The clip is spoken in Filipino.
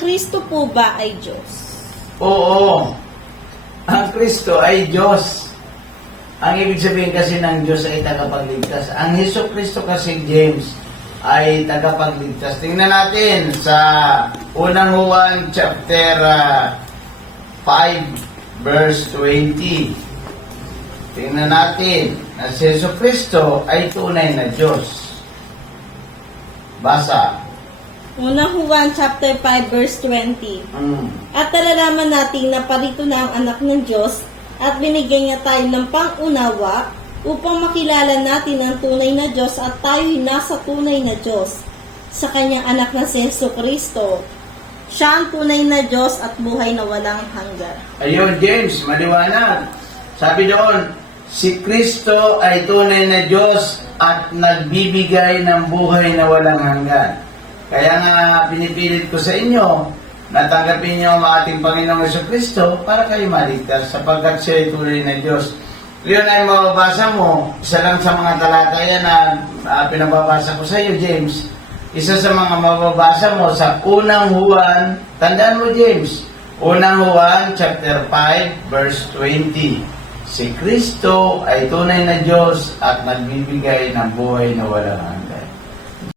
Kristo po ba ay Diyos? Oo, ang Kristo ay Diyos. Ang ibig sabihin kasi ng Diyos ay tagapagligtas. Ang Hesus Kristo kasi, James, ay tagapagligtas. Tingnan natin sa unang Juan chapter 5 verse 20. Tingnan natin na si Hesus Kristo ay tunay na Diyos. Basa. Unang Juan chapter 5 verse 20. At nalalaman natin na parito na ang anak ng Diyos at binigyan niya tayo ng pangunawa upang makilala natin ang tunay na Diyos at tayo'y nasa tunay na Diyos sa kanyang anak na si Hesus Kristo. Siya ang tunay na Diyos at buhay na walang hanggan. Ayun, James, maliwanag. Sabi doon, si Kristo ay tunay na Diyos at nagbibigay ng buhay na walang hanggan. Kaya nga, pinipilit ko sa inyo, natanggapin niyo ang ating Panginoong Jesucristo para kayo maligtas sapagkat siya ay tunay na Diyos. Yun ay mababasa mo, isa lang sa mga talata yan na pinababasa ko sa iyo, James. Isa sa mga mababasa mo sa unang Juan, tandaan mo, James, unang Juan chapter 5 verse 20. Si Kristo ay tunay na Diyos at nagbibigay ng buhay na walang hanggan.